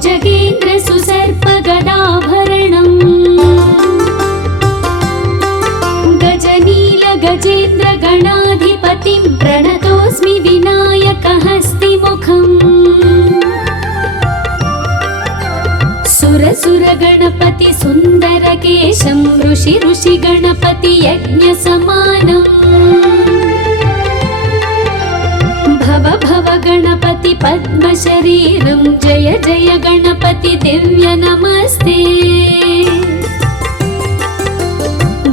भुजगेन्द्र सुसर्पगदाभरणम् गजनील गजेन्द्र गणाधिपतिं प्रणतोऽस्मि विनायकहस्तिमुखम् सुर गणपति सुन्दरकेशं ऋषि गणपति यज्ञसमानम् भव गणपति पद्मशरीरं जय जय गणपति दिव्य नमस्ते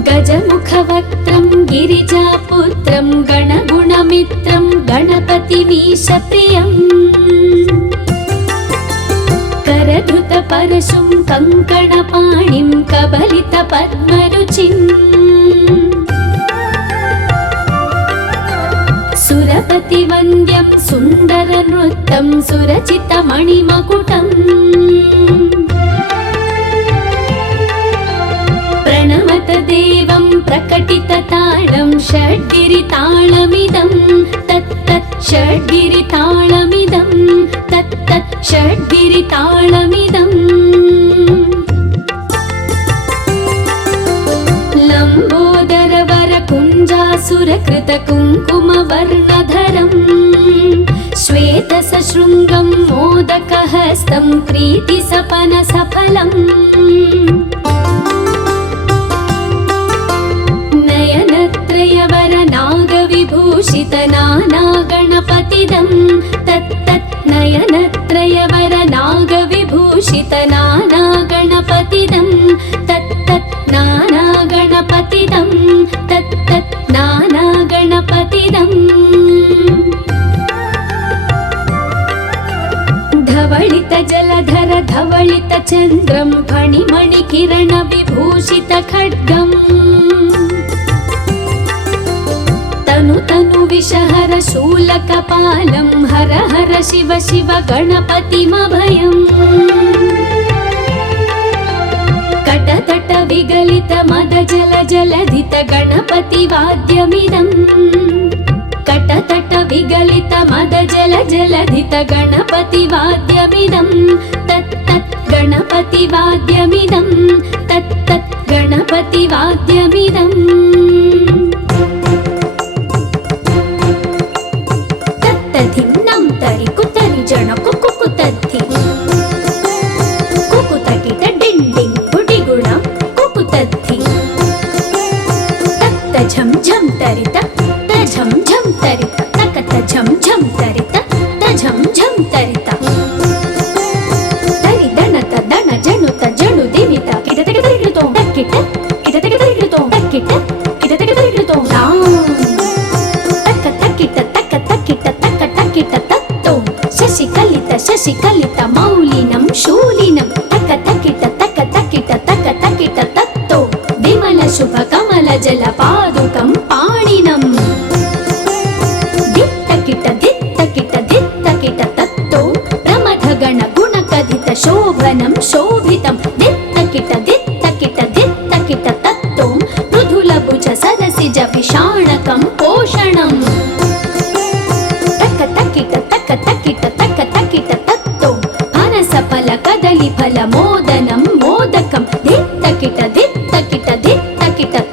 गजमुखवक्त्रं गिरिजापुत्रं गणगुणमित्रं गणपतिमीशप्रियम् करधृतपरशुं कङ्कणपाणिं कबलितपद्मरुचिम् सुरपतिवन्द्यं सुन्दरनृत्यं सुरचितमणिमकुटम् प्रणमत देवं प्रकटितताळं षड्गिरिताळमिदं तत्तत् षड्गिरिताळमिदं तत्तत् षड्गिरिताळमिदम् लम्बोदरवरकुञ्जासुरकृतकुङ्कुमवर्णधरम् श्वेतसशृङ्गं मोदकहस्तं प्रीतिसपनसफलम् नयनत्रयवरनागविभूषितनानागणपतिदं तत्तत् नयनत्रयवरनागविभूषितनानागणपतिदं तत्तत् नानागणपतिदं तत्तत् नानागणपतिदम् धवलित जलधर धवलित चन्द्रं फणिमणिकिरण विभूषित खड्गम् तनु विषहर शूलकपालं हर हर शिव शिव गणपतिमभयम् कटतट विगलित मद जल जलधित गणपतिवाद्यमिदम् कटतट विगलित मद जल जलधित गणपतिवाद्यमिदं तत्तत् गणपतिवाद्यमिदं तत्तत् गणपतिवाद्यमिदम् तत्तधिं नं तरि कुतरि जन कुकुतद्धि कुकुतकिट डिण्डिं गुडिगुणं कुकुतद्धि तत्त झं झं तरित झं झं तरित तकत झं झं तरित झं झं तरित तरि दणत दण जणुत जणु दिवित किट तक तरितो तक्किट किट तक तरितो तक्किट किट तक तरितो तां तक तक्किट तक तक्किट तक तक्किट तत्तो शशिकलित मौलिनं शूलिनं तक तक्किट तत्तो विमल शुभ कमल जल पादुकं पाणिनं दित्तकिट तत्तो प्रमथगण गुणकथित शोभनं शोभितं दित्तकिट तत्तो मृदुलभुज सरसिज विषाणकं पोषणम् तक्किट तत्तो फनसफल कदलीफल मोदनं मोदकं दित्तकिट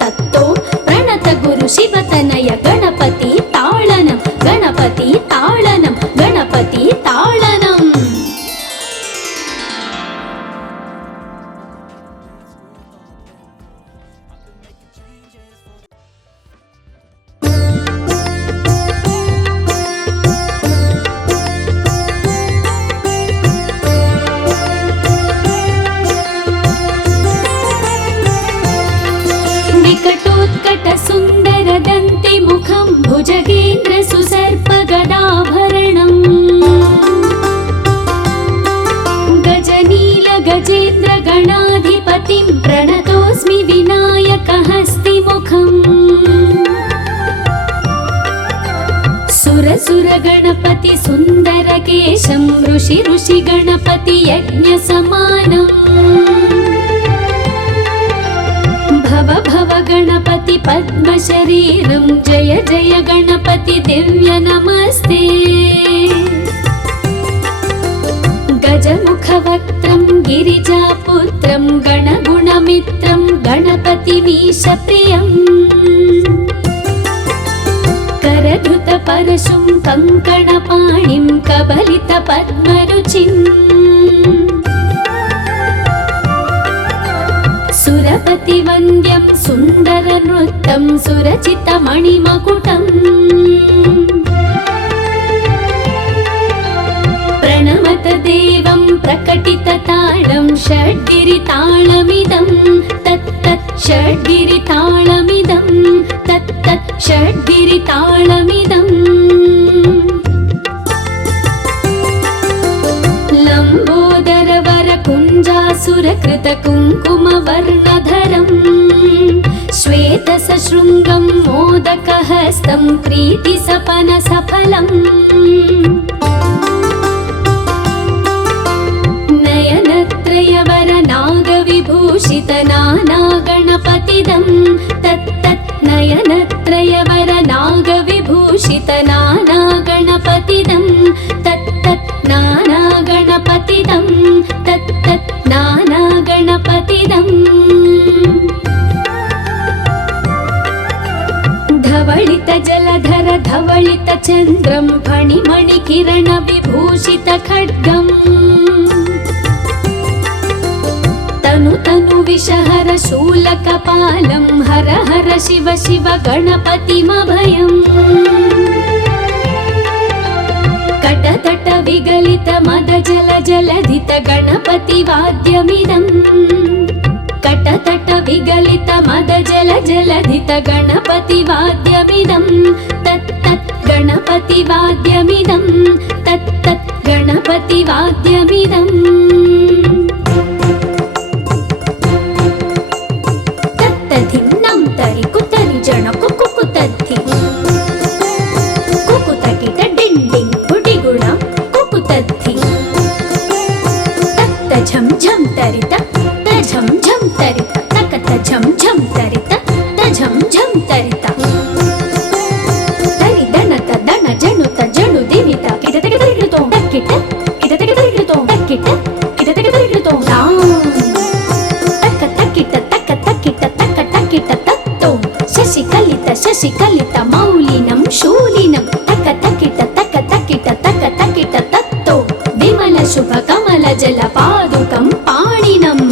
तत्तो प्रणत गुरु शिवतनय गणपति ताळनं गणपति ताळनं गणपति ताळनम् विकटोत्कट सुन्दर दन्ति मुखं भुजगेन्द्र सुसर्पगदाभरणम् गजनील गजेन्द्र गणाधिपतिं प्रणतोऽस्मि विनायकहस्तिमुखम् सुर गणपति सुन्दरकेशं ऋषि गणपति यज्ञसमानम् भव गणपति पद्मशरीरं जय जय गणपति दिव्य नमस्ते गजमुखवक्त्रं गजमुखवक्त्रं गणगुणमित्रं गणपतिमीशप्रियम् करधृतपरशुं कङ्कणपाणिं कबलितपद्मरुचिम् सुरपतिवन्द्यं सुन्दरनृत्यं सुरचितमणिमकुटम् प्रणमत देवं प्रकटितताळं षड्गिरिताळमिदं तत्तत् षड्गिरिताळमिदं तत्तत् षड्गिरिताळमिदम् लम्बोदरवरकुञ्जासुरकृतकुङ्कुमवर्णधरम् श्वेतसशृङ्गं मोदकहस्तं प्रीतिसपनसफलम् नयनत्रयवरनागविभूषितनानागणपतिदं तत्तत् नयनत्रयवरनागविभूषितनानागणपतिदं तत्तत् नानागणपतिदं तत्तत् नानागणपतिदम् धवलित जलधर धवलित चन्द्रं फणिमणिकिरण विभूषित खड्गम् तनु तनु विषहर शूलकपालं हर हर शिव शिव गणपतिमभयम् कटतट विगलित मद जल जलधित गणपतिवाद्यमिदम् कटतट विगलित मद जल जलधित गणपतिवाद्यमिदं तत्तत् गणपतिवाद्यमिदं तत्तत् गणपतिवाद्यमिदम् तत्तधिन्नं तरि कुतरि जन कुकुतद्धि कुकुतकिट डिण्डिं गुडिगुणं कुकुतद्धि तत्त झं झं तरित झं झं तरित तकत झं झं तरित झं झं तरित तरि दणत दण जणुत जणु दिवित किटतक तरिकृतो तक्किट किटतक तरिकृतो तक्किट किटतक तरिकृतो तां तक तक्किट तक तक्किट तक तक्किट तत्तो शशिकलित मौलिनं शूलिनं तक तक्किट तक तक्किट तक तक्किट तत्तो विमल शुभ कमल जल पादुकं पाणिनम्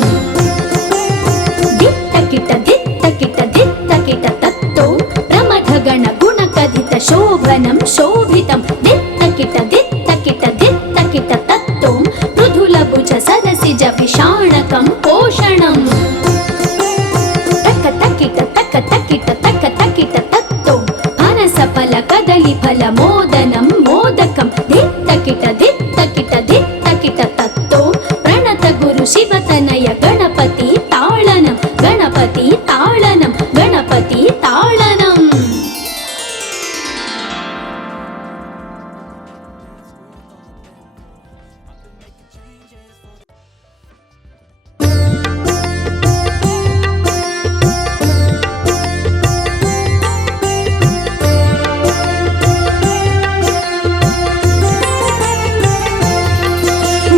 शोभनं शोभितं दित्तकिट दित्तकिट दित्तकिट तत्तो मृदुलभुज सरसिज विषाणकं पोषणम् तक तकिट तक तकिट तक तकिट तत्तो फनसफल कदलीफल मोदनं मोदकं दित्तकिट दित्तकिट दित्तकिट तत्तो प्रणत गुरु शिवतनय गणपति ताळनं गणपति ताळनं गणपति ताळनं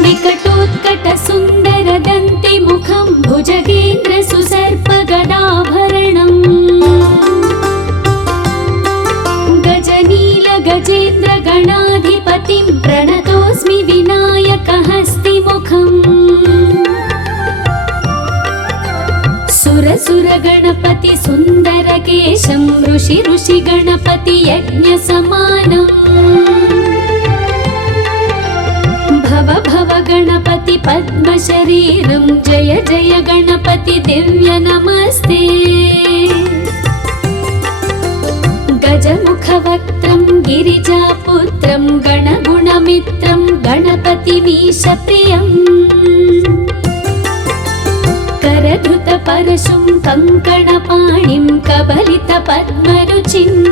विकटोत्कट सुन्दर दन्ति मुखं भुजगेन्द्र सुसर्प गदाभरणम् गजनील गजेन्द्र गणाधिपतिं प्रणतोऽस्मि विनायकहस्तिमुखम् सुर गणपति सुन्दर केशं ऋषि ऋषि गणपति यज्ञ समानम् भव भव गणपति पद्म शरीरं जय जय गणपति दिव्य नमस्ते गजमुखवक्त्रं गिरिजापुत्रं गणगुणमित्रं गणपतिमीशप्रियम् करधृतपरशुं कङ्कणपाणिं कबलितपद्मरुचिम्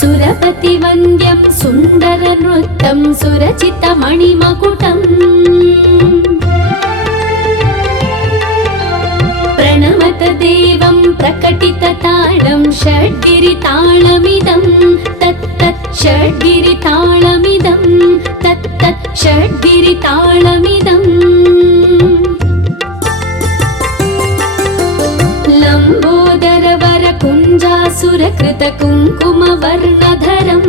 सुरपतिवन्द्यं सुन्दरनृत्यं सुरचितमणिमकुटम् प्रणमत देवं प्रकटितताळं षड्गिरिताळमिदं तत्तत् षड्गिरिताळमिदं तत्तत् षड्गिरिताळमिदम् गणपतिताळमिदम् लम्बोदरवरकुञ्जासुरकृतकुङ्कुमवर्णधरम्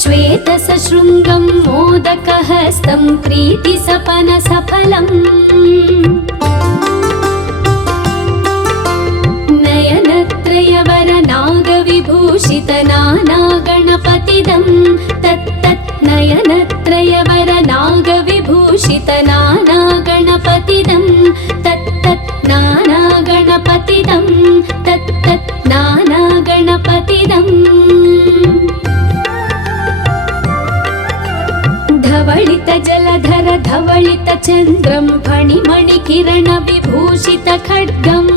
श्वेतसशृङ्गं मोदकहस्तं प्रीतिसपनसफलम् नयनत्रयवरनागविभूषितनानागणपतिदं तत्तत् नयनत्रयवरनागविभूषितनानागणपतिदं तत्तत् नानागणपतिदं तत्तत् नानागणपतिदम् धवलित जलधर धवलित चन्द्रं फणिमणिकिरण विभूषित खड्गम्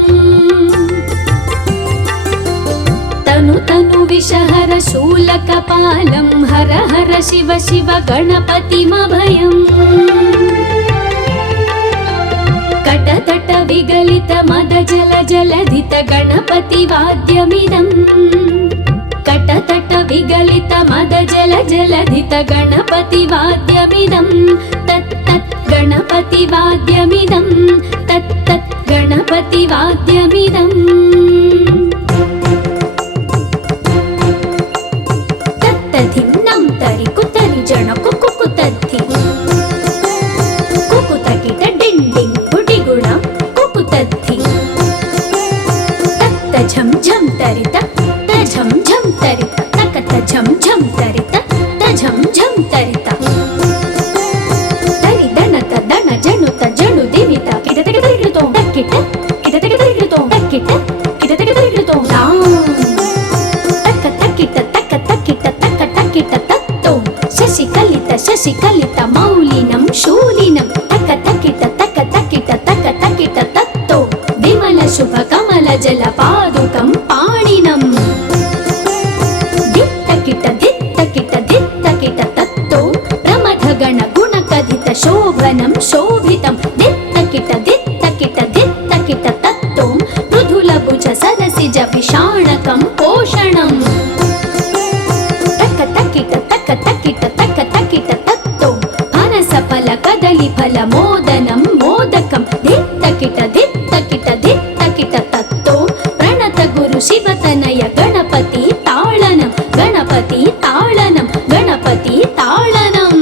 तनु तनु विषहर शूलकपालं हर हर शिव शिव गणपतिमभयम् कटतट विगलित मद जल जलधित गणपतिवाद्यमिदम् कटतट विगलित मद जल जलधित गणपतिवाद्यमिदं तत्तत् गणपतिवाद्यमिदं तत्तत् गणपतिवाद्यमिदम् तत्तधिन्नं तरि कुतरि जण कुकुतद्धि कुकुतकिट डिण्डिं गुडिगुणं कुकुतद्धि तत्त झं झं तरित झं झं तरित तकत झं झं तरित झं झं तरित तरि दणत दण जणुत जणु दिवित किटतक तरिकृतो तक्किट किटतक तरिकृतो तक्किट किटतक तरिकृतो तक्क तक्किट तक्क तक्किट तक्क तक्किट तत्तो शशिकलित मौलिनं शूलिनं तक्क तक्किट तक्क तक्किट तक्क तक्किट तत्तो विमल शुभ कमल जल पादुकं पाणिनम् तत्तो प्रमथ गण गुण कथित शोभनं शोभितं दित्तकिट तत्तो मृदुल भुज सरसिज विषाणकं पोषणम् तक्क तक्किट तत्तो फनस फल कदली फल मोदनं मोदकं दित्तकिट तत्तो प्रणत गुरु शिवतनय गणपति ताळनं गणपति ताळनं गणपति ताळनम्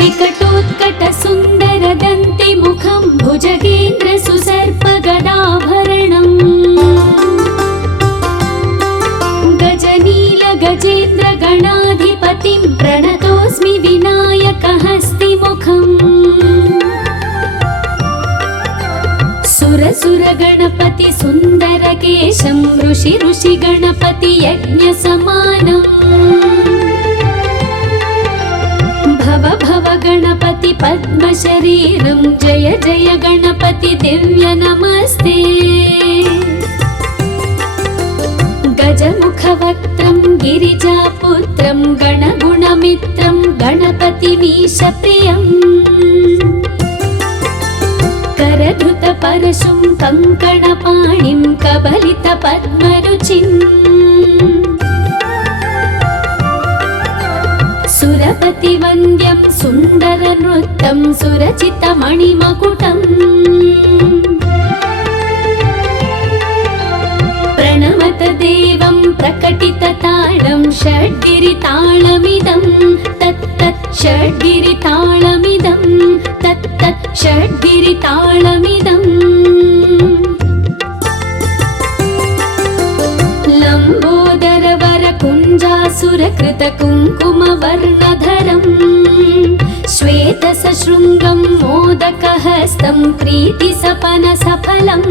विकटोत्कट सुन्दर दन्ति मुखं भुजगेन्द्र सुसर्प गदाभरणम् गजनील गजेन्द्र गणाधिपतिं प्रणतोऽस्मि विनायकहस्तिमुखम् सुर गणपति सुन्दर केशं ऋषि गणपति यज्ञ समानम् भव गणपति पद्म शरीरं जय जय गणपति दिव्य नमस्ते गजमुख वक्त्रं गिरिजापुत्रं गणगुणमित्रं गणपतिमीश प्रियम् करधृत परशुं कङ्कणपाणिं कबलित पद्मरुचिम् सुरपति वन्द्यं सुन्दर नृत्यं सुरचित मणिमकुटम् प्रणमत देवं प्रकटित ताळं षड्गिरिताळमिदं तत्तत् षड्गिरिताळमिदं तत्तत् षड्गिरिताळमिदम् लम्बोदरवरकुञ्जासुरकृतकुङ्कुमवर्णधरम् श्वेतसशृङ्गं मोदकहस्तं प्रीतिसपनसफलम्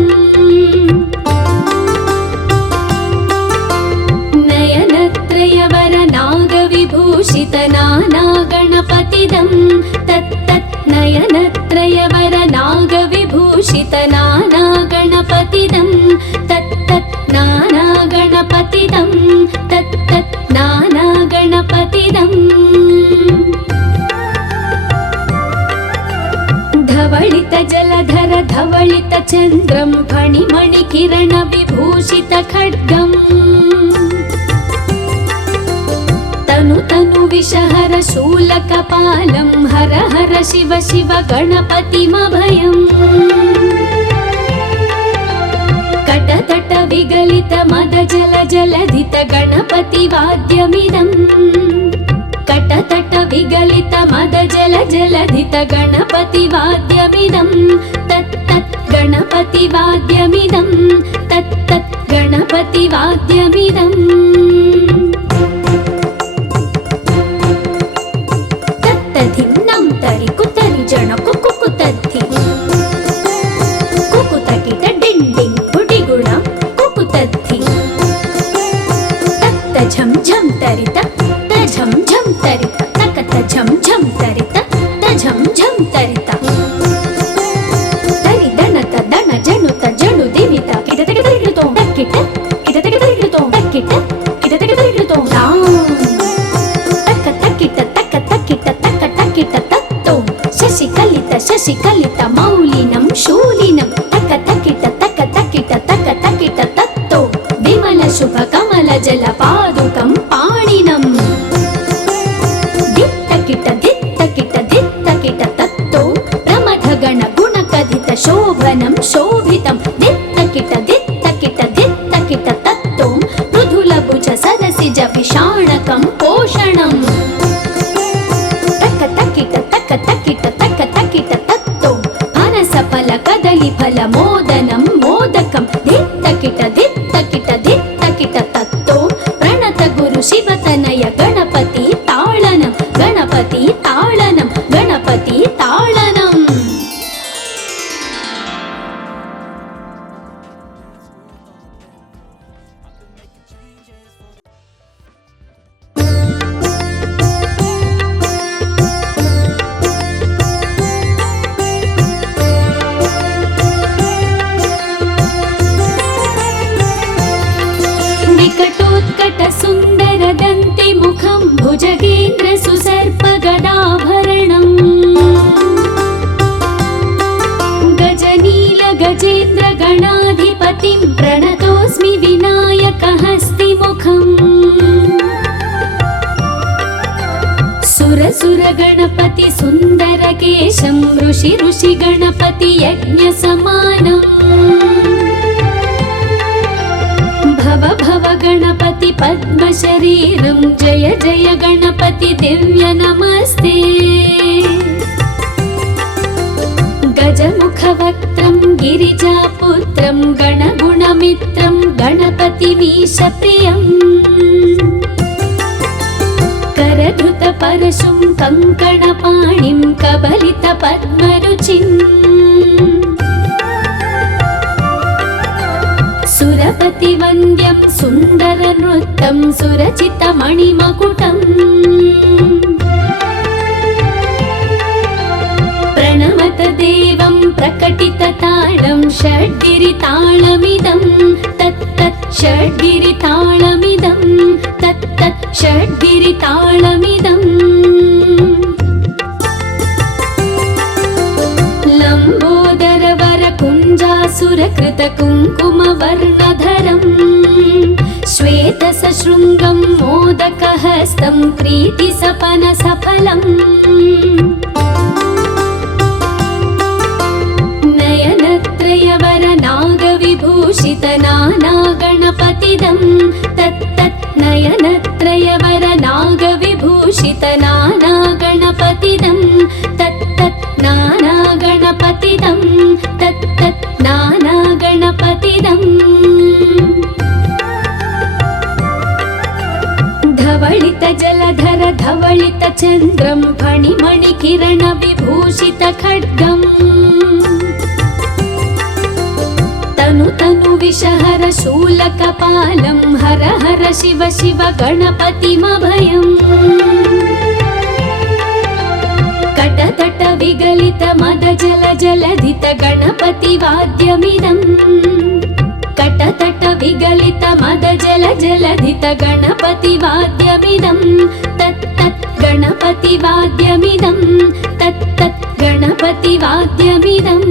नयनत्रयवरनागविभूषितनानागणपतिदं तत्तत् नयनत्रयवरनागविभूषितनानागणपतिदं तत्तत् नानागणपतिदम् धवलितचन्द्रं फणिमणिकिरणविभूषितखड्गम् तनु विषहर शूलकपालं हर हर शिव शिव गणपतिमभयम् कटतट विगलित मद जल जलधित गणपतिवाद्यमिदम् कटतट विगलित मद जल जलधित गणपतिवाद्यमिदम् तत् तत् गणपतिवाद्यमिदम् तत् तत् गणपतिवाद्यमिदम् तत्तधिन्नं तरि कुतरि जन कुकुतद्धि कुकुतकिट डिण्डिं गुडिगुणं कुकुतद्धि तत्त झं झं तरित झं झं तरित तकत झं झं तरित झं झं तरित तरि दणत दण जणुत जणु दिवित किटतक तरिगितो तक्किट किटतक तरिगितो तक्किट किटतक तरिगितो तक्क तक्किट तक्क तक्किट तक्क तक्किट तत्तो शशिकलित मौलिनं शूलिनं तक्क तक्किट तक्क तक्किट तक्क तक्किट तत्तो विमल शुभ कमल जल पादुकं पाणिनं दित्तकिट तत्तो प्रमथ गण गुण कथित शोभनं शोभितं दित्तकिट तत्तो मृदुल भुज सरसिज विषाणकं पोषणं तक्क तक्किट तत्तो फनस फल कदली फल मोदनं मोदकं दित्तकिट तत्तो प्रणत गुरु शिवतनय गणपति ताळनं गणपति ताळनं गणपति ताळनं विकटोत्कट सुन्दर दन्ति मुखं भुजगेन्द्र सुसर्प गदाभरणम् गजनील गजेन्द्र गणाधिपतिं प्रणतोऽस्मि विनायकहस्तिमुखम् सुर गणपति सुन्दर केशं ऋषि गणपति यज्ञ समानम् भव गणपति पद्म शरीरं जय जय गणपति दिव्य नमस्ते गजमुख वक्त्रं गिरिजापुत्रं गणगुणमित्रं गणपतिमीश प्रियम् करधृत परशुं कङ्कणपाणिं कबलित पद्मरुचिम् सुरपति वन्द्यं सुन्दर नृत्यं सुरचित मणिमकुटम् प्रणमत देवं प्रकटित ताळं षड्गिरिताळमिदं तत् तत् षड्गिरिताळमिदं तत् तत् षड्गिरिताळमिदम् लम्बोदर वर कुञ्जासुरकृत कुङ्कुमवर्णधरम् श्वेत सशृङ्गं मोदकहस्तं प्रीतिसपन सफलम् नयनत्रयवर नागविभूषित नाना गणपतिदं तत् तत् नयनत्रयवर नागविभूषित नाना गणपतिदं तत् तत् नाना गणपतिदं तत् तत् नाना गणपतिदम् धवलित जलधर धवलित चन्द्रं फणिमणिकिरण विभूषित खड्गम् तनु विषहर शूलकपालं हर हर शिव शिव गणपतिमभयम् कटतट विगलित मद जल जलधित गणपतिवाद्यमिदम् कटतट विगलित मद जल जलधित गणपतिवाद्यमिदम् तत् तत् गणपतिवाद्यमिदम् तत् तत् गणपतिवाद्यमिदम्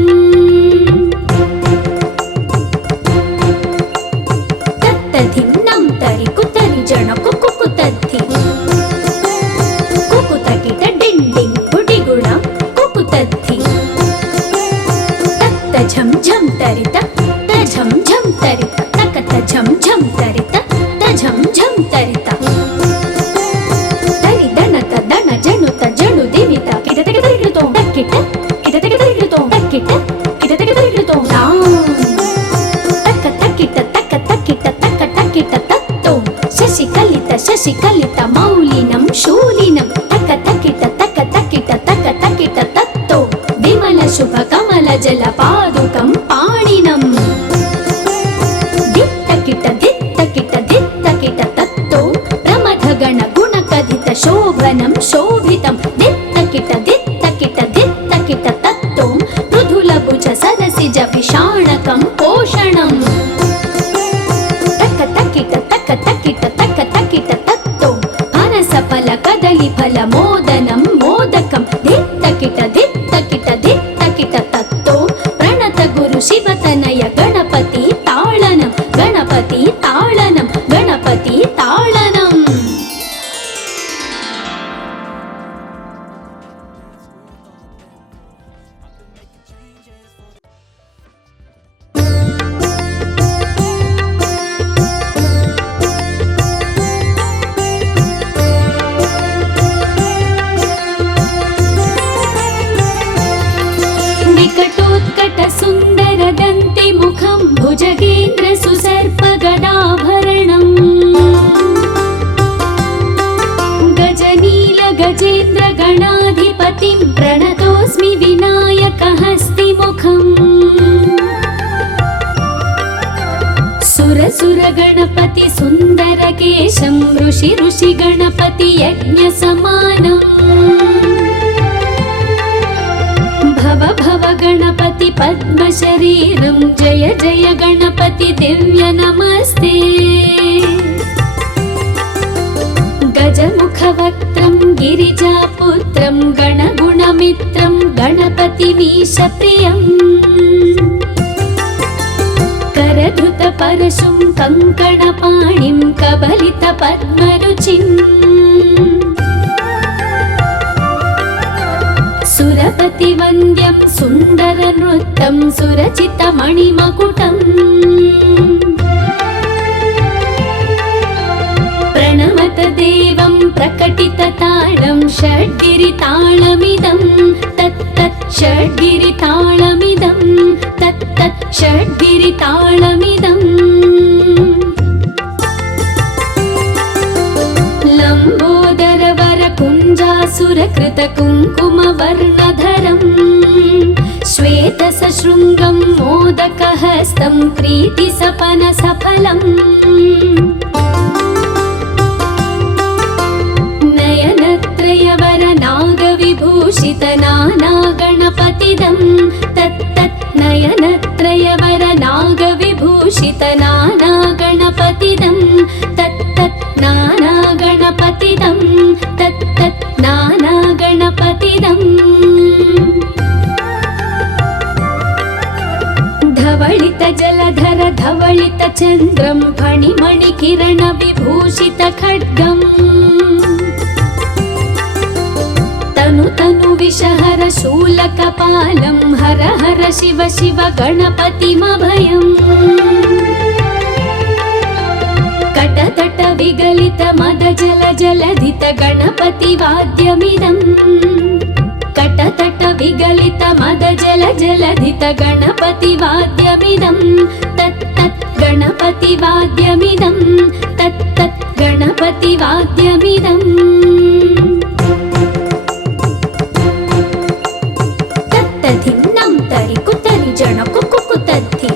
भुजगेन्द्र सुसर्पगदाभरणम् गजनील गजेन्द्र गणाधिपतिं प्रणतोऽस्मि विनायकहस्तिमुखम् सुर गणपति सुन्दरकेशं ऋषि गणपति यज्ञसमानम् भव गणपति पद्मशरीरं जय जय गणपति दिव्य नमस्ते गजमुखवक्त्रं गिरिजापुत्रं गणगुणमित्रं गणपतिमीशप्रियम् करधृतपरशुं कङ्कणपाणिं कबलितपद्मरुचिम् सुरपतिवन्द्यं सुन्दरनृत्यं सुरचितमणिमकुटम् प्रणमत देवं प्रकटितताळं षड्गिरिताळमिदं तत्तत् षड्गिरिताळमिदं तत्तत् षड्गिरिताळमिदम् लम्बोदरवरकुञ्जासुरकृतकुङ्कुमवर्णधरम् श्वेतसशृङ्गं मोदकहस्तं प्रीतिसपनसफलम् नयनत्रयवरनागविभूषितनानागणपतिदं तत्तत् नयनत्रयवरनागविभूषितनानागणपतिदं तत्तत् नानागणपतिदं तत्तत् नानागणपतिदम् धवलित जलधर धवलित चन्द्रं फणिमणिकिरण विभूषित खड्गम् तनु विषहर शूलकपालं हर हर शिव शिव गणपतिमभयम् कटतट विगलित मद जल जलधित गणपतिवाद्यमिदम् कटतट विगलित मद जल जलधित गणपतिवाद्यमिदं तत्तत् गणपतिवाद्यमिदं तत्तत् गणपतिवाद्यमिदम् तत्तधिन्नं तरि कुतरि जन कुकुतद्धि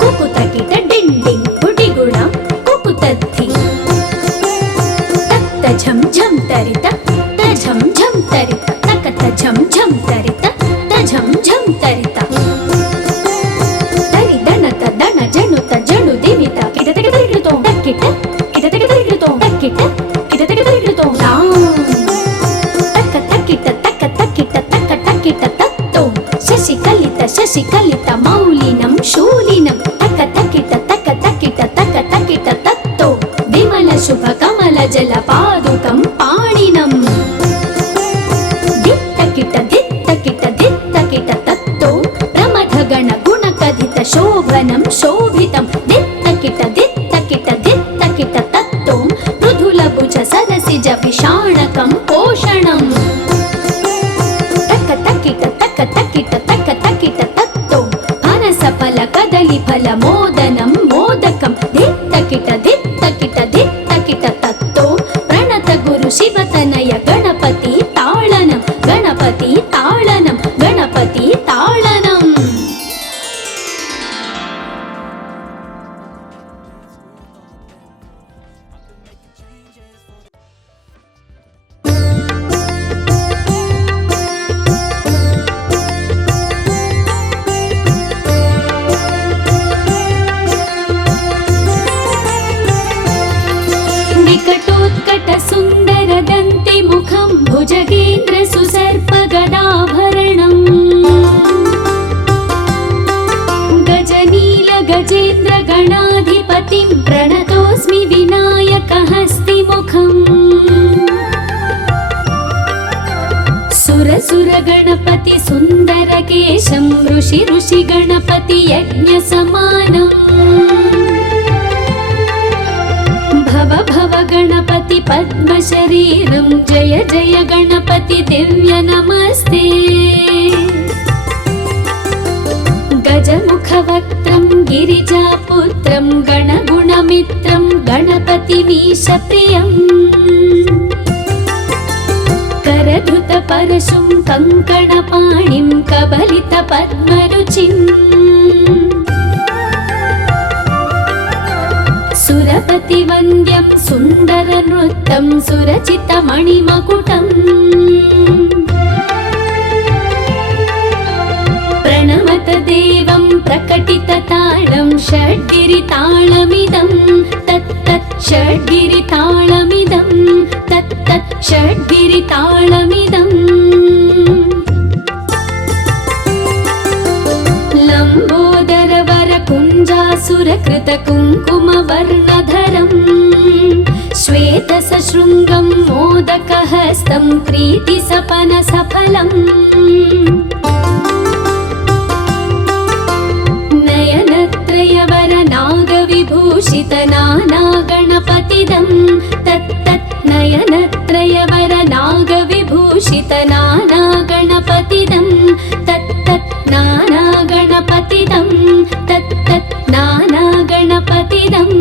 कुकुतकिट डिण्डिं गुडिगुणं कुकुतद्धि तत्त झं झं तरित झं झं तरित तकत झं झं तरित झं झं तरित तरि दणत दण जणुत जणु दिमित किटतक तरिकृतो तक्किट किटतक तरिकृतो तक्किट किटतक तरिकृतो तक्क तक्किट तक्क तक्किट तक्क तक्किट तत्तो शशिकलित मौलिनं शूलिनं तक्क तक्किट तक्क तक्किट तक्क तक्किट तत्तो विमल शुभ कमल जल पादुकं पाणिनम् दित्तकिट तत्तो प्रमथगण गुणकथित शोभनं शोभितं दित्तकिट तत्तो मृदुलभुज सरसिज विषाणकं पोषणम् तक्क तक्किट तत्तो फनसफल कदलीफल मोदनं मोदकं दित्तकिट तत्तो प्रणत गुरु शिवतनय गणपति ताळनं गणपति ताळनं गणपति ताळनम् विकटोत्कट सुन्दर दन्ति मुखं भुजगेन्द्र सुसर्पगदाभरणम् गजनील गजेन्द्र गणाधिपतिं प्रणतोऽस्मि विनायकहस्तिमुखम् सुर गणपति सुन्दरकेशं ऋषि गणपति यज्ञसमानम् भव गणपति पद्मशरीरं जय जय गणपति दिव्य नमस्ते गजमुखवक्त्रं गिरिजापुत्रं गणगुणमित्रं गणपतिमीशप्रियम् करधृतपरशुं कङ्कणपाणिं कबलितपद्मरुचिम् सुरपतिवन्द्यं सुन्दरनृत्तं सुरचितमणिमकुटम् प्रणमत देवं प्रकटितताळं षड्गिरिताळमिदं तत्तत् षड्गिरिताळमिदं तत्तत् षड्गिरिताळमिदम् लम्बोदरवरकुञ्जासुरकृतकुङ्कुमवर्णधरम् श्वेतसशृङ्गं मोदकहस्तं प्रीतिसपनसफलम् नयनत्रयवरनागविभूषितनानागणपतिदं तत्तत् नयनत्रयवरनागविभूषितनानागणपतिदं तत्तत् नानागणपतिदं तत्तत् नानागणपतिदम्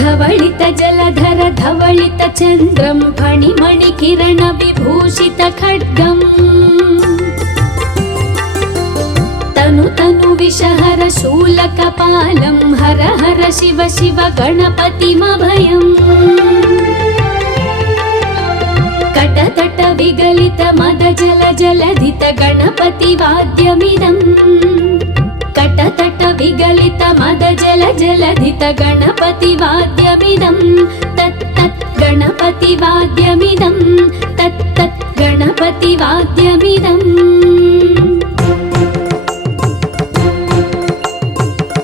धवलित जलधर धवलित चन्द्रं फणिमणिकिरण विभूषित खड्गम् तनु तनु विषहर शूलकपालं हर हर शिव शिव गणपतिमभयम् कटतट विगलित मद जल जलधित गणपतिवाद्यमिदम् कटतट विगलित मद जल जलधित गणपतिवाद्यमिदं तत्तत् गणपतिवाद्यमिदं तत्तत् गणपतिवाद्यमिदम्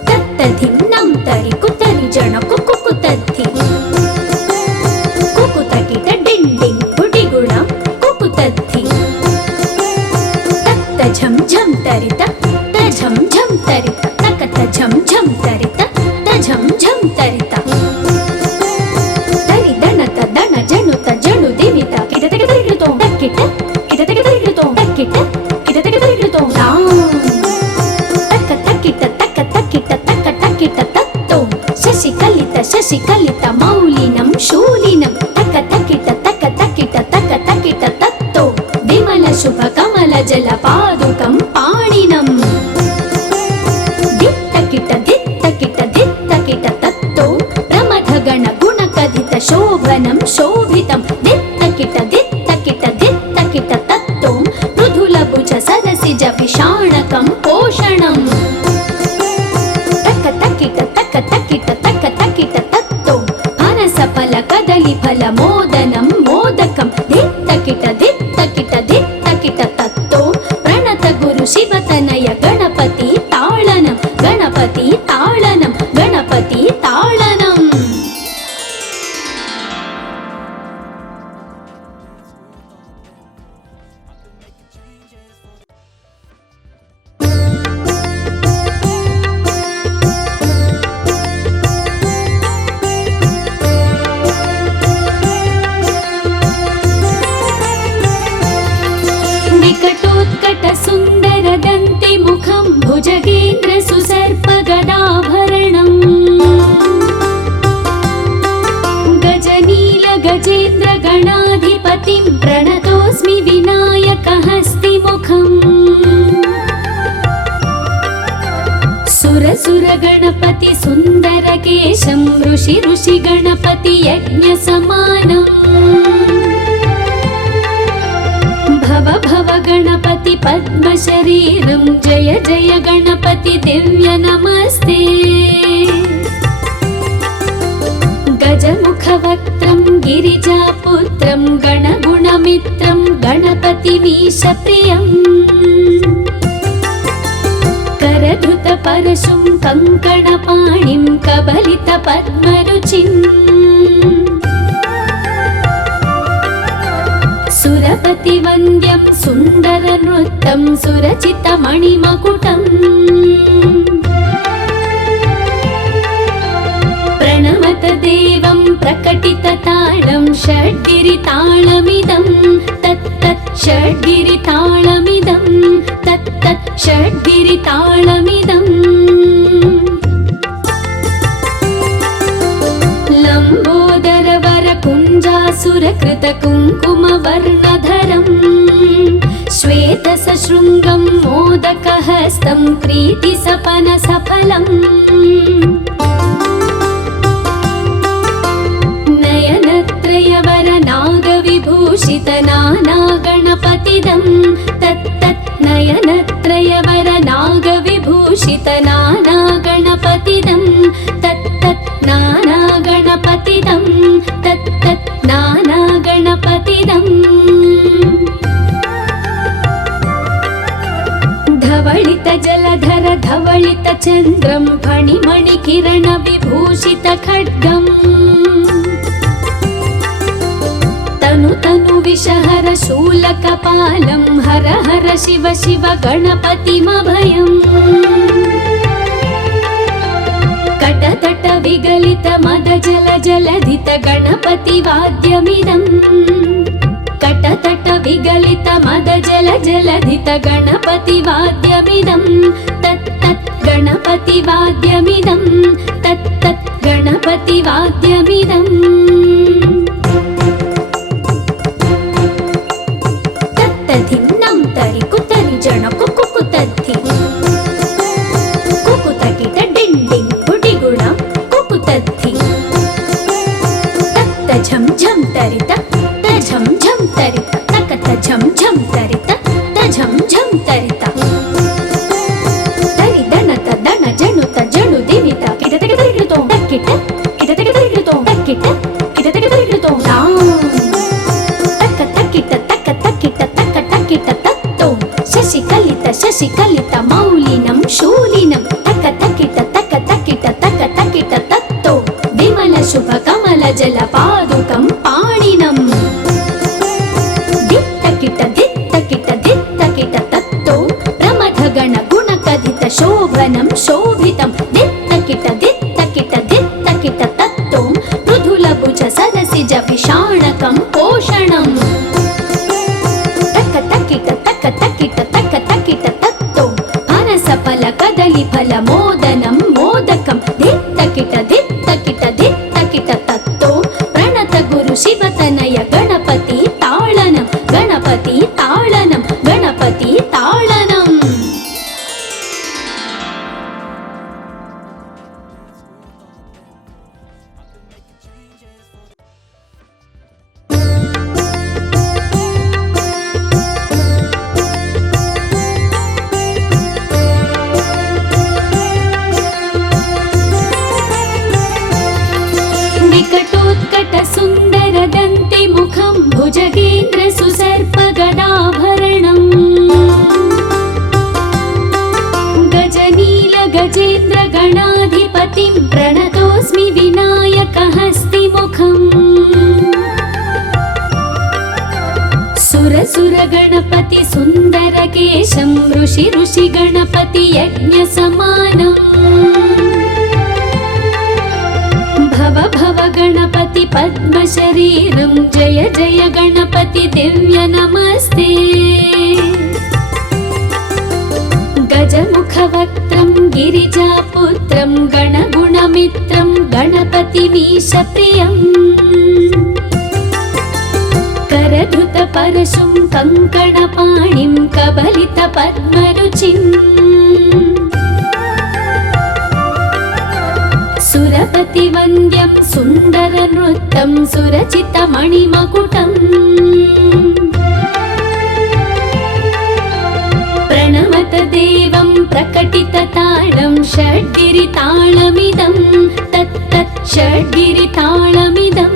तत्तधिन्नं तरि कुतरि जन कुकुतद्धि कुकुतकिट डिण्डिं गुडिगुणं कुकुतद्धि तत्त झं झं तरित झं झं तरित तकत झं झं तरित झं झं तरित तरि दणत दण जणुत जणु दिवित किटतक तरिगिडुतो तक्किट किटतक तरिगिडुतो तक्किट किटतक तरिगिडुतो तक्क तक्किट तक्क तक्किट तक्क तक्किट तत्तो शशिकलित मौलिनं शूलिनं तक्क तक्किट तत्तो विमल शुभ कमल जल पादुकं पाणिनम् दित्तकिट तत्तो प्रमथगण गुणकथित शोभनं शोभितं दित्तकिट तत्तो मृदुलभुज सरसिज विषाणकं पोषणम् तक्क तक्किट तत्तो फनसफल कदलीफल मोदनं मोदकं दित्तकिट तत्तो प्रणत गुरु शिवतनय गणपति ताळनं गणपति ताळनं गणपति ताळनम् विकटोत्कट सुन्दर दन्ति मुखं भुजगेन्द्र सुसर्प गदाभरणम् गजनील गजेन्द्र गणाधिपतिं प्रणतोऽस्मि विनायकहस्तिमुखम् सुर गणपति सुन्दर केशं ऋषि गणपति यज्ञ समानम् भव गणपति पद्मशरीरं जय जय गणपति दिव्य नमस्ते गजमुखवक्त्रं गिरिजापुत्रं गणगुणमित्रं गणपतिमीशप्रियम् करधृतपरशुं कङ्कणपाणिं कबलितपद्मरुचिम् सुरपतिवन्द्यं सुन्दरनृत्तं सुरचितमणिमकुटम् प्रणमत देवं प्रकटितताळं षड्गिरिताळमिदं तत्तत् षड्गिरिताळमिदं तत् तत् षड्गिरिताळमिदम् लम्बोदरवरकुञ्जासुरकृतकुङ्कुमवर्णधरम् श्वेतसशृङ्गं मोदकहस्तं प्रीतिसपनसफलम् नयनत्रयवरनागविभूषितनानागणपतिदं तत् तत् नयनत्रयवरनागविभूषितनानागणपतिदं तत् तत् नानागणपतिदं तत् तत् नानागणपतिदम् धवलित जलधर धवलित चन्द्रं फणिमणिकिरण विभूषित खड्गम् तनु तनु विषहर शूलकपालं हर हर शिव शिव गणपतिमभयम् कटतट विगलित मद जल जलधित गणपति वाद्यमिदम् कटतट विगलित मद जल जलधित गणपति वाद्यमिदं तत् तत् गणपति वाद्यमिदं तत् तत् गणपति वाद्यमिदम् तत्तधिन्नं तरि कुतरि जन कुकुतद्धि कुकुतकिट डिण्डिं गुडिगुणं कुकुतद्धि तत्त झं झं तरित झं झं तरित तकत झं झं तरित झं झं तरित तरि दणत दण जणुत जणु दिवित किटतक तरिगिडुतो तक्किट किटतक तरिगिडुतो तक्किट किटतक तरिगिडुतो तक्क तक्किट तक्क तक्किट तक्क तक्किट तत्तो शशिकलित मौलिनं शूलिनं तक्क तक्किट तत्तो विमल शुभ कमल जल पादुकं पाणिनम् दित्तकिट तत्तो प्रमथ गण गुणकथित शोभनं शोभितं दित्तकिट तत्तो मृदुलभुज सदसिज विषाणकं पोषणम् तक्क तक्किट तत्तो अनसफल कदलीफल मोदनं मोदकं दित्तकिट तत्तो प्रणत गुरु शिवतनय गणपति ताळनं गणपति ताळनं विकटोत्कट सुन्दर दन्ति मुखं भुजगेन्द्र सुसर्प गदाभरणम् गजनील गजेन्द्र गणाधिपतिं प्रणतोऽस्मि विनायकहस्तिमुखम् सुर गणपति सुन्दर केशं ऋषि गणपति यज्ञ समानम् भव गणपति पद्म शरीरं जय जय गणपति दिव्य नमस्ते गजमुख वक्त्रं गिरिजापुत्रं गणगुणमित्रं गणपतिमीश प्रियम् करधृत परशुं कङ्कणपाणिं कबलित पद्मरुचिम् सुरपति वन्द्यं सुन्दर नृत्यं सुरचित मणिमकुटम् प्रणमत देवं प्रकटित ताळं षड्गिरिताळमिदं तत् तत् षड्गिरिताळमिदं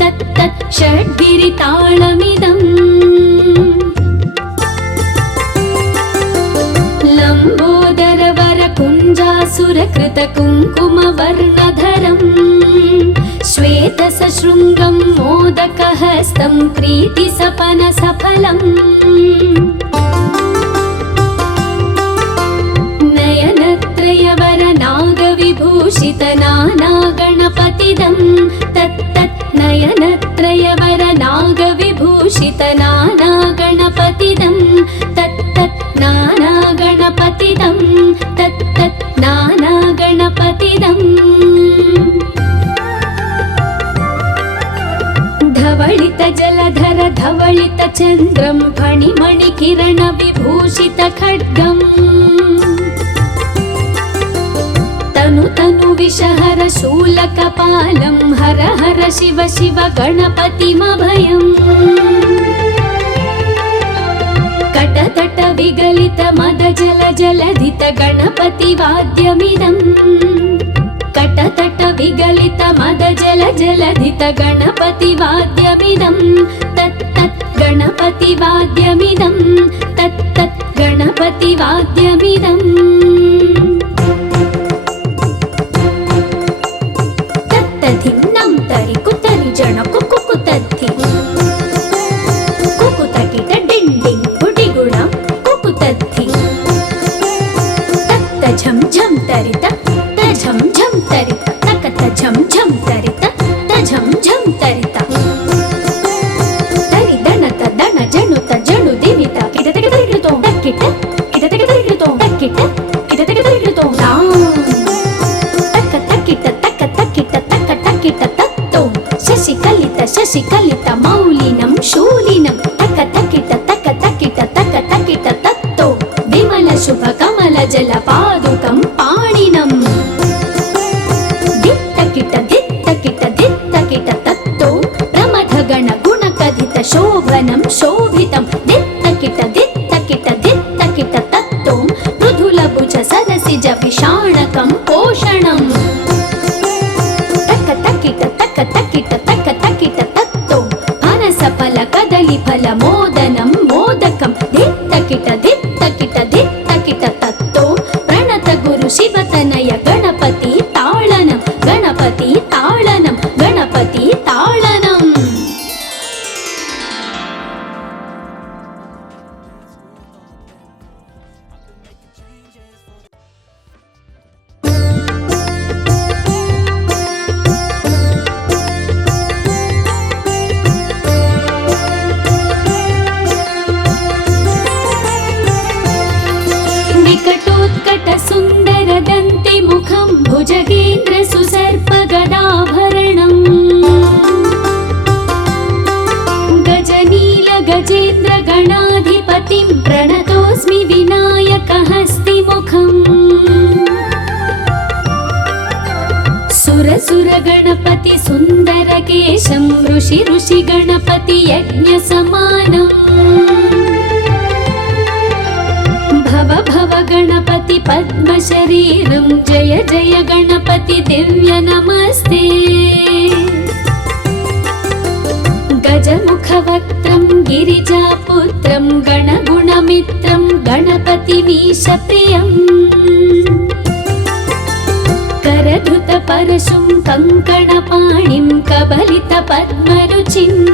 तत् तत् षड्गिरिताळमिदम् लम्बोदरवरकुञ्जासुरकृतकुङ्कुमवर्णधरम् श्वेतसशृङ्गं मोदकहस्तं प्रीतिसपनसफलम् नयनत्रयवरनागविभूषितनानागणपतिदं तत् तत् नयनत्रयवरनागविभूषितनानागणपतिदम् धवलित चन्द्रं फणिमणिकिरण विभूषित खड्गम् तनु तनु विषहर शूलकपालं हर हर शिव शिव गणपतिमभयम् कटतट विगलित मद जल जलधित गणपति वाद्यमिदम् कटतट विगलित मद जल जलधित गणपति वाद्यमिदम् तत् तत् गणपति वाद्यमिदम् तत् तत् गणपति वाद्यमिदम् तत्तधिन्नं तरि कुतरि जन कुकु तद्धि कुकु तकिट डिंडिंग गुडिगुणं कुकु तद्धि तत्त झं झं तरित त झं झं तरित तकत झं झं तरित त झं झं तरित तरि दणत दण जणुत जणु दिवित किटतक तरिकृतो तक्किट किटतक तरिकृतो तक्किट किटतक तरिकृतो तक्क तक्किट तक्क तक्किट तक्क तक्किट तत्तो शशिकलित मौलिनं शूलिनं तक्क तक्किट तत्तो विमल शुभ कमल जल पादुकं पाणिनं दित्तकिट तत्तो प्रमथ गण गुण कथित शोभनं शोभितं दित्तकिट तत्तो मृदुल भुज सरसिज विषाणकं पोषणम् तक्क तक्किट तत्तो फनस फल कदली फल मोदनं मोदकं दित्तकिट तत्तो प्रणत गुरु शिवतनय गणपति ताळनं गणपति ताळनं गणपति ताळनं विकटोत्कट सुन्दर दन्ति मुखं भुजगेन्द्र सुसर्प गदाभरणम् गजनील गजेन्द्र गणाधिपतिं प्रणतोऽस्मि विनायक हस्तिमुखम् सुर गणपति सुन्दर केशं ऋषि गणपति यज्ञ समानम् भव गणपति पद्म शरीरं जय जय गणपति दिव्य नमस्ते गजमुख वक्त्रं गिरिजापुत्रं गणगुणमित्रं गणपतिमीश प्रियम् करधृत परशुं कङ्कणपाणिं कबलित पद्मरुचिम्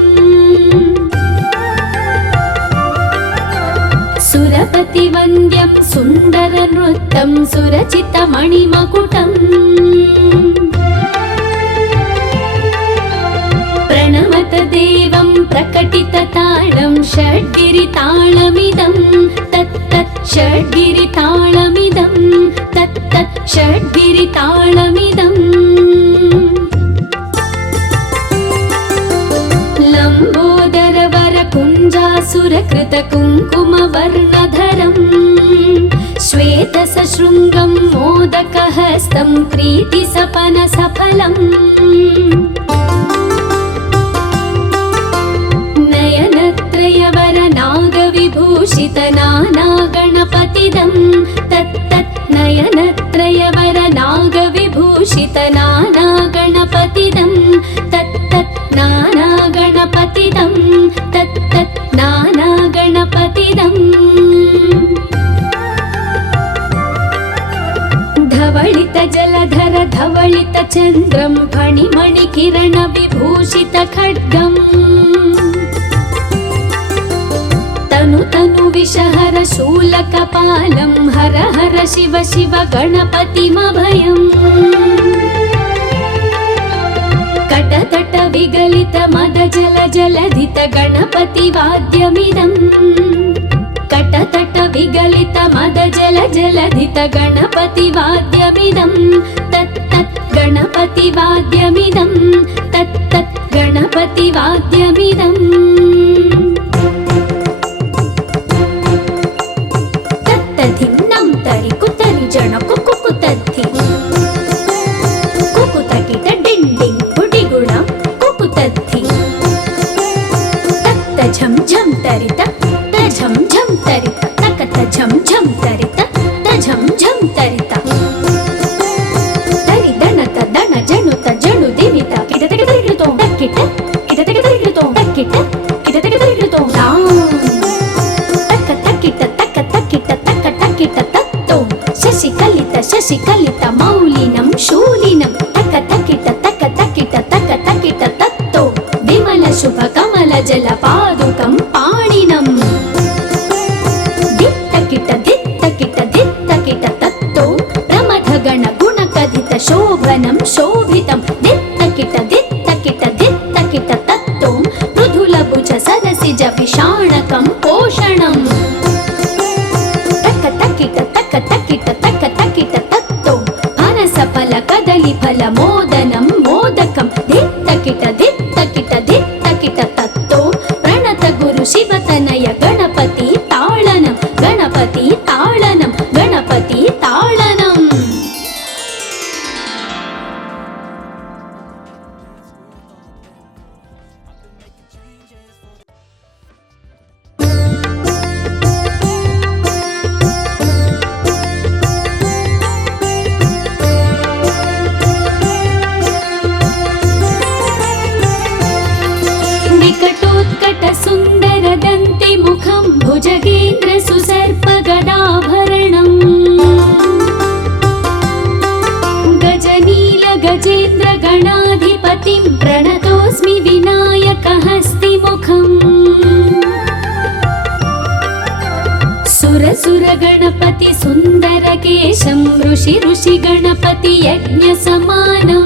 सुरपति वन्द्यं सुन्दर नृत्यं सुरचित मणिमकुटम् प्रणमत देवं प्रकटित ताळं षड्गिरिताळमिदं तत् तत् षड्गिरिताळमिदं तत् तत् षड्गिरिताळमिदम् लम्बोदर वर कुञ्जासुरकृत कुङ्कुमवर्णधरम् श्वेत सशृङ्गं मोदकहस्तं प्रीतिसपन सफलम् नयनत्रयवर नागविभूषित नाना गणपतिदं तत् तत् नयनत्रयवर नागविभूषित नाना गणपतिदं तत् तत् नाना गणपतिदं तत् तत् नाना गणपतिदम् धवलित जलधर धवलित चन्द्रं फणिमणिकिरण विभूषित खड्गम् तनु तनु विषहर शूलकपालं हर हर शिव शिव गणपतिमभयम् कटतट विगलित मद जल जलधित गणपति वाद्यमिदम् कटतट विगलित मद जल जलधित गणपति वाद्यमिदम् तत् तत् गणपति वाद्यमिदम् तत् तत् गणपति वाद्यमिदम् శశికలిత మౌలినం శూలినం తక తకిట తక తకిట తక తకిట తత్తో విమల శుభ కమల జల పాదుకం పాణినం దిత్తకిట దిత్తకిట దిత్తకిట తత్తో ప్రమథ గణ గుణ కథిత శోభనం శోభితం దిత్తకిట దిత్తకిట దిత్తకిట తత్తో మృదుల భుజ సరసిజ విషాణకం పోషణం తక తకిట తక తకిట తక తకిట తత్తో పనస ఫల కదలి ఫల మోదనం మోదకం దిత్తకిట దిత్తకిట దిత్తకిట తత్తో ప్రణత గురు శివతనయ గణపతి తాళనం గణపతి తాళనం గణపతి తాళనం. వికటోత్కట సుందర దంతి ముఖం భుజగేంద్ర సుసర్ప గదాభరణం గజనీల గజేంద్ర గణాధిపతిం ప్రణతోస్మి వినాయక హస్తి ముఖం సురసుర గణపతి సుందర కేశం ఋషి ఋషి గణపతి యజ్ఞ సమానం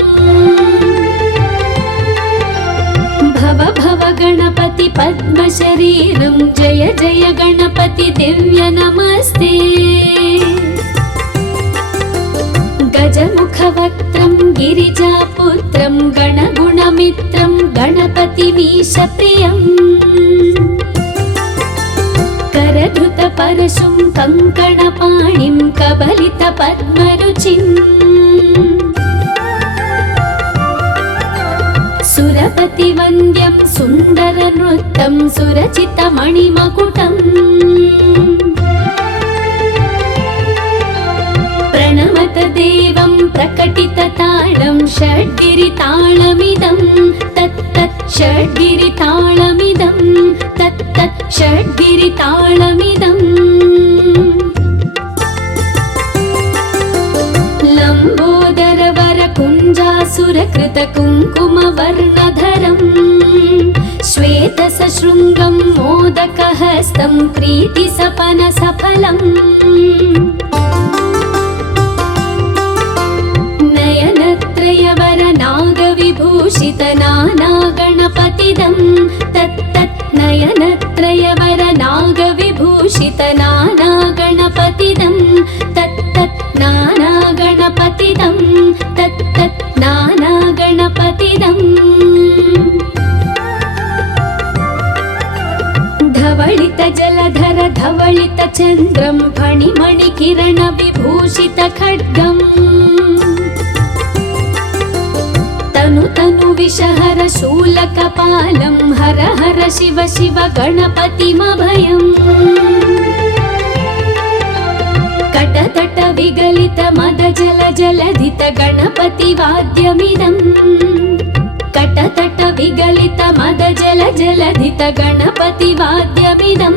భవ భవ గణపతి పద్మ శరీరం జయ జయ గణపతి దివ్య నమస్తే గజముఖ వక్త్రం గిరిజాపుత్రం గణగుణమిత్రం గణపతి మీశ ప్రియం करधृत परशुं कंकणपाणिं कबलित पद्मरुचिम् सुरपति वन्द्यं सुन्दर नृत्यं सुरचित मणिमकुटम् प्रणमत देवं प्रकटित ताळं षड्गिरिताळमिदं तत्तत् षड्गिरिताळमिदं तत्तत् षड्गिरिताळमिदम् लम्बोदर वर कुञ्जासुरकृत कुङ्कुमवर्णधरम् श्वेत सशृङ्गं मोदकहस्तं प्रीतिसपन सफलम् नयनत्रयवर नागविभूषित नाना गणपतिदं तत्तत् नयनत्रयवर नागविभूषित नाना गणपतिदं तत्तत् नाना गणपतिदं तत्तत् नाना गणपतिदम् धवलित जलधर धवलित चन्द्रं फणिमणि किरण विभूषित खड्गम् तनु तनु विषहर शूलकपालं हर हर शिव शिव गणपतिमभयम् कटतट विगलित मद जल जलधित गणपति वाद्यमिदम् कटतट विगलित मद जल जलधित गणपति वाद्यमिदं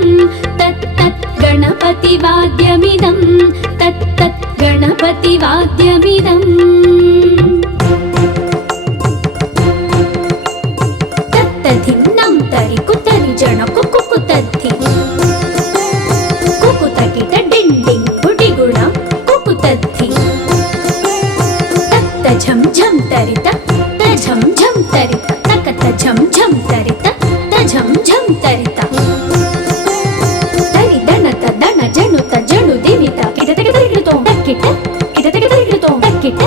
तत्तत् गणपति वाद्यमिदं तत्तत् गणपति वाद्यमिदम् तत्तधिन्नं तरि कुतरि जन कुकुतद्धि कुकुतकिट डिण्डिं गुडिगुण कुकुतद्धि तत्त झं झं तरित झं झं तरित तकत झं झं तरित झं झं तरित तरि दणत दण जणुत जणु दिवित किटतक तरिकृतो तक्किट किटतक तरिकृतो तक्किट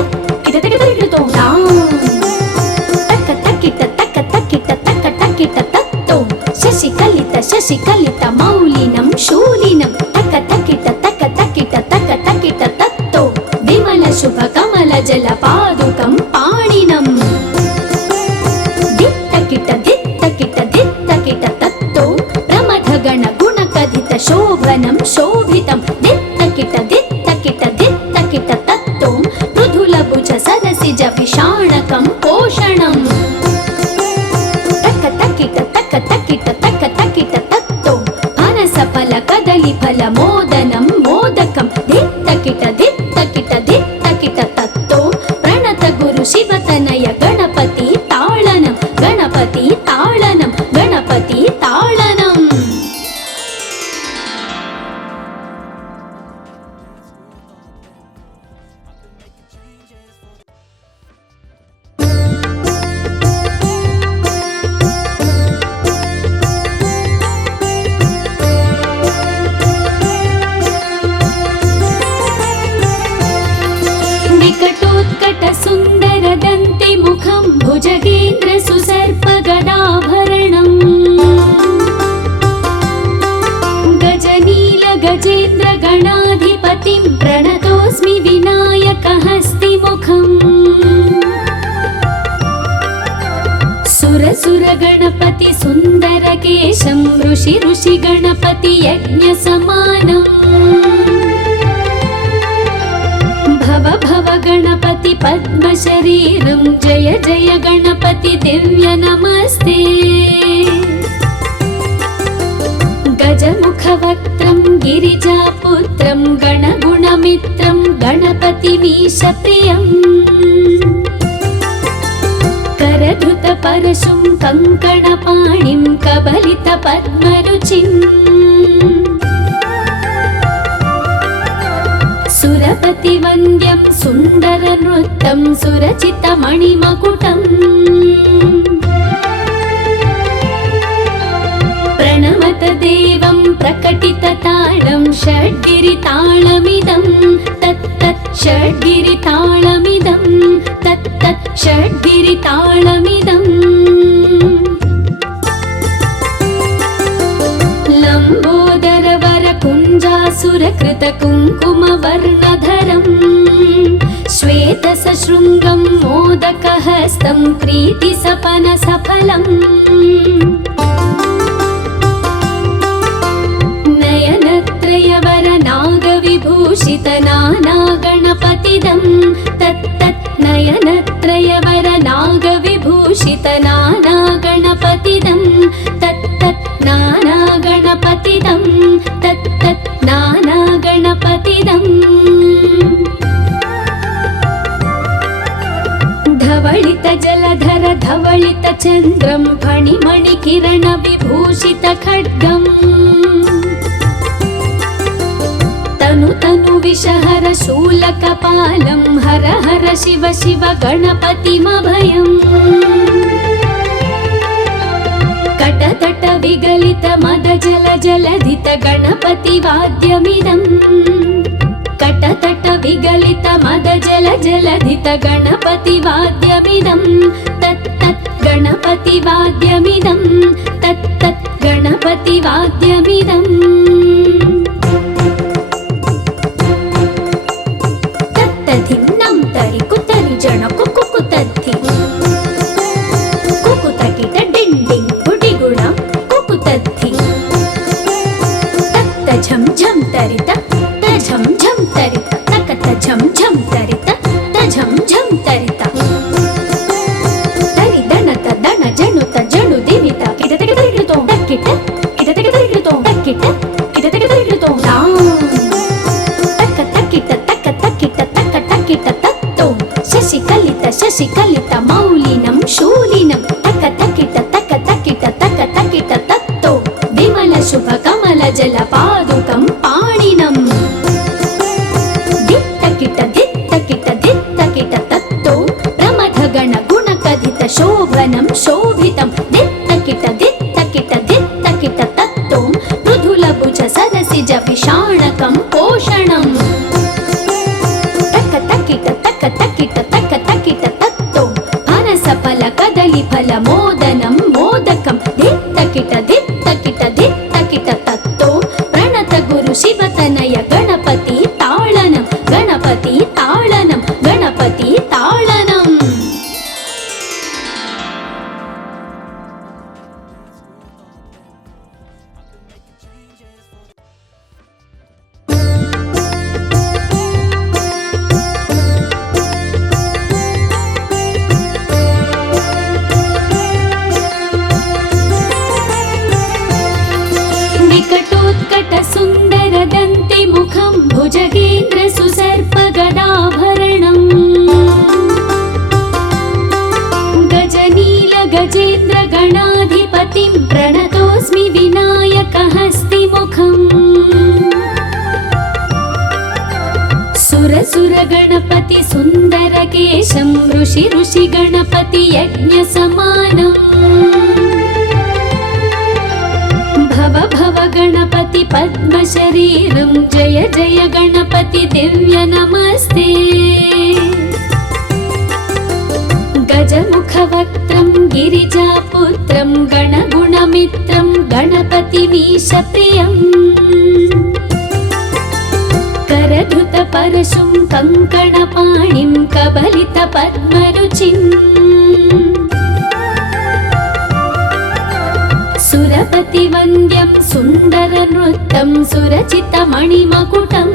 मुखं भुजगेन्द्र सुसर्पगदाभरणम् गजनील गजेन्द्र गणाधिपतिं प्रणतोऽस्मि विनायकहस्तिमुखम् सुर गणपति सुन्दर केशं ऋषि गणपति यज्ञ समानम् भव गणपति पद्म शरीरं जय जय गणपति दिव्य नमस्ते गजमुखवक्त्रं गिरिजापुत्रं गणगुणमित्रं गणपतिमीशप्रियम् करधृत परशुं कङ्कणपाणिं कबलित पद्मरुचिम् सुरपतिवन्द्यं सुन्दरनृत्यं सुरचितमणिमकुटम् प्रणमत देवं प्रकटितताळं षड्गिरिताळमिदं तत्तत् षड्गिरिताळमिदं तत्तत् षड्गिरिताळमिदम् लम्बोदरवरकुञ्जासुरकृतकुङ्कुमवर्णधरम् श्वेतसशृङ्गं मोदकहस्तं प्रीतिसपनसफलम् नयनत्रयवरनागविभूषितनानागणपतिदं तत्तत् नयनत्रयवरनागविभूषितनानागणपतिदं तत्तत् नानागणपतिदं तत्तत् नानागणपतिदम् धवलित जलधर धवलित चन्द्रं फणिमणिकिरण विभूषित खड्गम् तनु विषहर शूलकपालं हर हर शिव शिव गणपतिमभयम् कटतट विगलित मद जल जलधित गणपति वाद्यमिदम् कटतट विगलित मद जल जलधित गणपति वाद्यमिदम् तत्तत् गणपति वाद्यमिदं तत्तत् गणपति वाद्यमिदम् तत्तधिन्नं तरि कुतरि जन कुकुतद्धि कुकुतकिट डिण्डिं गुडिगुण कुकुतद्धि तत्त झं झं तरित झं झं तरित तकत झं झं तरित झं झं तरित तरि दणत दण जणुत जणु दिवित किटतक तरिकृतो तक्किट किटतक तरिकृतो तक्किट किटतक तरिकृतो तक्क तक्किट तक्क तक्किट तक्क तक्किट तत्तो शशिकलित मौलिनं शूलिनं तक्क तक्किट तक्क तक्किट तक्क तक्किट तत्तो विमल शुभ कमल जल पादुकं पाणिनम् दित्तकिट तत्तो प्रमथ गण गुणकथित शोभनं शोभितं दित्तकिट तत्तो मृदुलभुज सरसिज विषाणकं पोषणम् तक्क तक्किट तत्तो फनसफल कदलीफल मोदनं मोदकं दित्तकिट तत्तो प्रणत गुरु शिवतनय गणपति ताळनं गणपति ताळनं गणपति ताळनम् विकटोत्कट सुन्दर दन्ति मुखं भुजगेन्द्र सुसर्पगदाभरणम् गजनील गजेन्द्र गणाधिपतिं प्रणतोऽस्मि विनायकहस्तिमुखम् सुर गणपति सुन्दर केशं ऋषि गणपति यज्ञ समानम् भव गणपति पद्म शरीरं जय जय गणपति दिव्य नमस्ते गज गिरिजापुत्रं गणगुणमित्रं गणपतिमीशप्रियम् करधृतपरशुं कङ्कणपाणिं कबलितपद्मरुचिम् सुरपतिवन्द्यं सुन्दरनृत्यं सुरचितमणिमकुटम्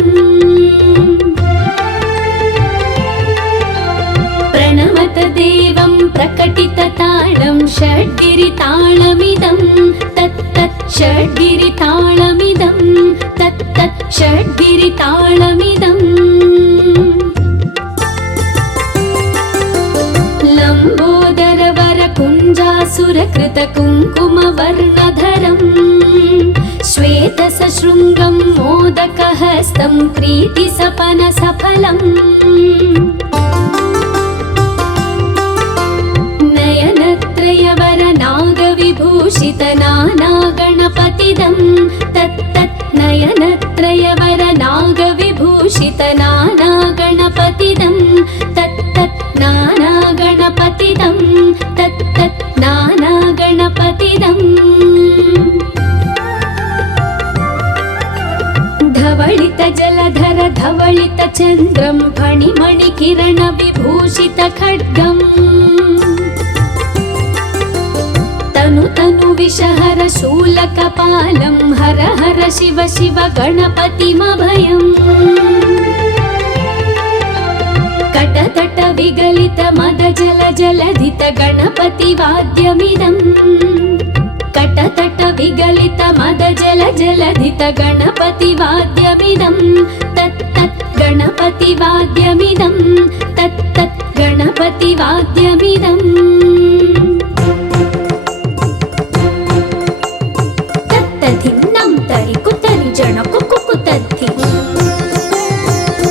प्रणमत देवं प्रकटिततालं षड्गिरितालमिदं तत्तत् षड्गिरितालमिदं तत्तत् षड्गिरितालमिदम् लम्बोदरवरकुञ्जासुरकृतकुङ्कुमवर्णधरम् श्वेतसशृङ्गं मोदकहस्तं प्रीतिसपनसफलम् नयनत्रयवरनागविभूषितनानागणपतिदं तत्तत् नयनत्रयवरनागविभूषितनानागणपतिदं तत्तत् नानागणपतिदं तत्तत् नानागणपतिदम् धवलितजलधर धवलितचन्द्रं फणिमणिकिरणविभूषितखड्गम् तनु विषहर शूलकपालं हर हर शिव शिव गणपतिमभयम् कटतट विगलित मद जल जलधित गणपतिवाद्यमिदम् कटतट विगलित मद जल जलधित गणपतिवाद्यमिदम् तत्तत् गणपतिवाद्यमिदम् तत्तत् गणपतिवाद्यमिदम् तत्तधिन्नं तरि कुतरि जन कुकुतद्धि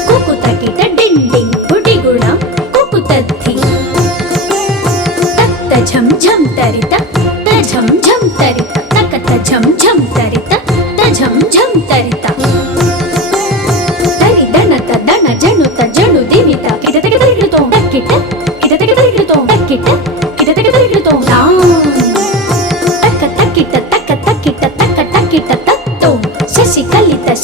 कुकुतकिट डिण्डिं गुडिगुणं कुकुतद्धि तत्त झं झं तरित तझं झं तरित तकत झं झं तरित तझं झं तरित तरि दणत दण जणुत जणु दिवित किटतक तरिकृतो तक्किट किटतक तरिकृतो तक्किट किटतक तरिकृतो तक्क तक्किट तक्क तक्किट तक्क तक्किट तत्तो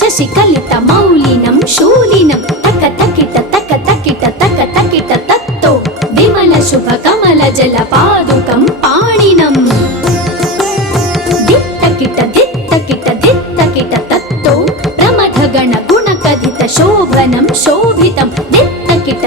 शशिकलित मौलिनं शूलिनं तक्क तक्किट तक्क तक्किट तक्क तक्किट तत्तो विमल शुभ कमल जल पादुकं पाणिनम् दित्तकिट दित्तकिट दित्तकिट तत्तो प्रमथ गण गुणकथित शोभनं शोभितं दित्तकिट